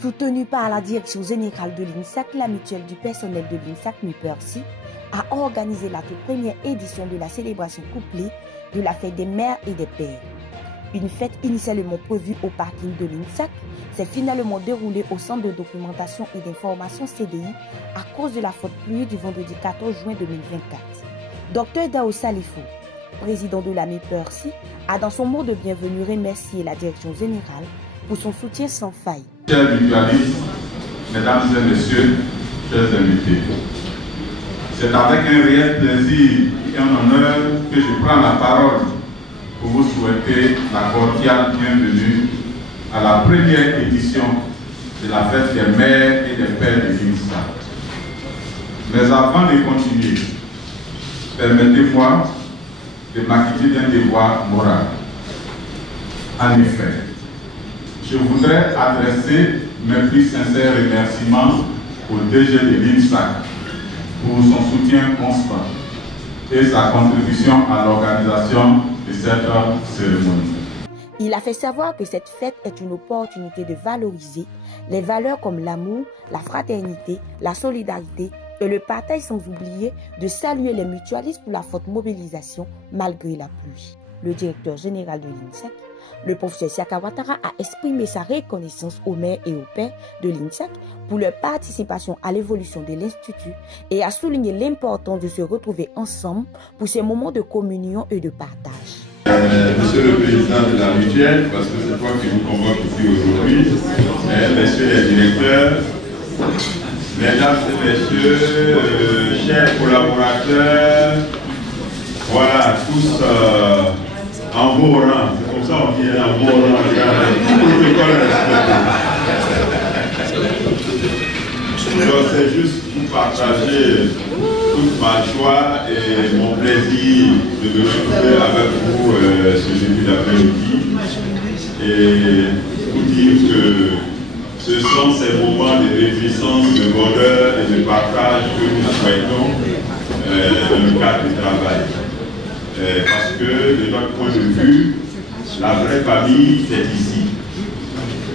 Soutenue par la direction générale de l'INSAC, la mutuelle du personnel de l'INSAC, MUPERSI, a organisé la toute première édition de la célébration couplée de la fête des mères et des pères. Une fête initialement prévue au parking de l'INSAC s'est finalement déroulée au centre de documentation et d'information CDI à cause de la forte pluie du vendredi 14 juin 2024. Dr Dao Salifou, président de la MUPERSI, a dans son mot de bienvenue remercié la direction générale pour son soutien sans faille. Chers mutualistes, mesdames et messieurs, chers invités, c'est avec un réel plaisir et un honneur que je prends la parole pour vous souhaiter la cordiale bienvenue à la première édition de la fête des mères et des pères de l'INSAC. Mais avant de continuer, permettez-moi de m'acquitter d'un devoir moral. En effet, je voudrais adresser mes plus sincères remerciements au DG de l'INSAC pour son soutien constant et sa contribution à l'organisation de cette cérémonie. Il a fait savoir que cette fête est une opportunité de valoriser les valeurs comme l'amour, la fraternité, la solidarité et le partage, sans oublier de saluer les mutualistes pour la forte mobilisation malgré la pluie. Le directeur général de l'INSAC, le professeur Siaka Ouattara, a exprimé sa reconnaissance aux mères et aux pères de l'INSAC pour leur participation à l'évolution de l'Institut et a souligné l'importance de se retrouver ensemble pour ces moments de communion et de partage. Monsieur le président de la mutuelle, parce que c'est toi qui nous convoque ici aujourd'hui, messieurs les directeurs, mesdames et messieurs, chers collaborateurs, voilà, tous en beau rang, c'est comme ça on dit en beau rang, tout protocole respecté. Donc c'est juste pour partager toute ma joie et mon plaisir de me retrouver avec vous ce début d'après-midi et vous dire que ce sont ces moments de réjouissance, de bonheur et de partage que nous souhaitons dans le cadre du travail. Parce que de notre point de vue, la vraie famille c'est ici.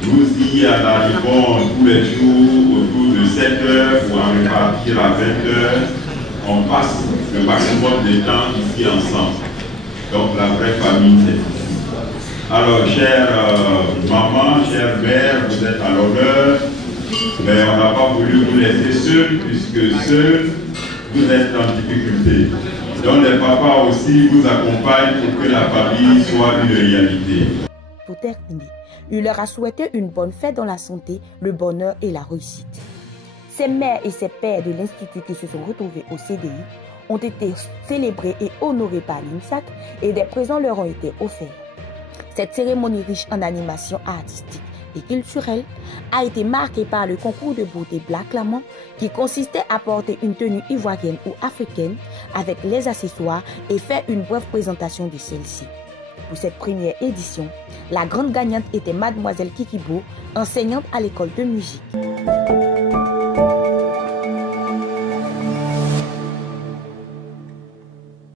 Nous y arrivons tous les jours autour de 7 heures pour en repartir à 20 heures. On passe le maximum de temps ici ensemble. Donc la vraie famille c'est ici. Alors chère maman, chère mère, vous êtes à l'honneur, mais on n'a pas voulu vous laisser seuls, puisque seuls vous êtes en difficulté. Donc les papas aussi vous accompagnent pour que la famille soit une réalité. Pour terminer, il leur a souhaité une bonne fête dans la santé, le bonheur et la réussite. Ces mères et ces pères de l'Institut qui se sont retrouvés au CDI ont été célébrés et honorés par l'INSAC et des présents leur ont été offerts. Cette cérémonie riche en animation artistique et culturelle a été marquée par le concours de beauté Black Lamont qui consistait à porter une tenue ivoirienne ou africaine avec les accessoires et faire une brève présentation de celle-ci. Pour cette première édition, la grande gagnante était Mademoiselle Kikibo, enseignante à l'école de musique.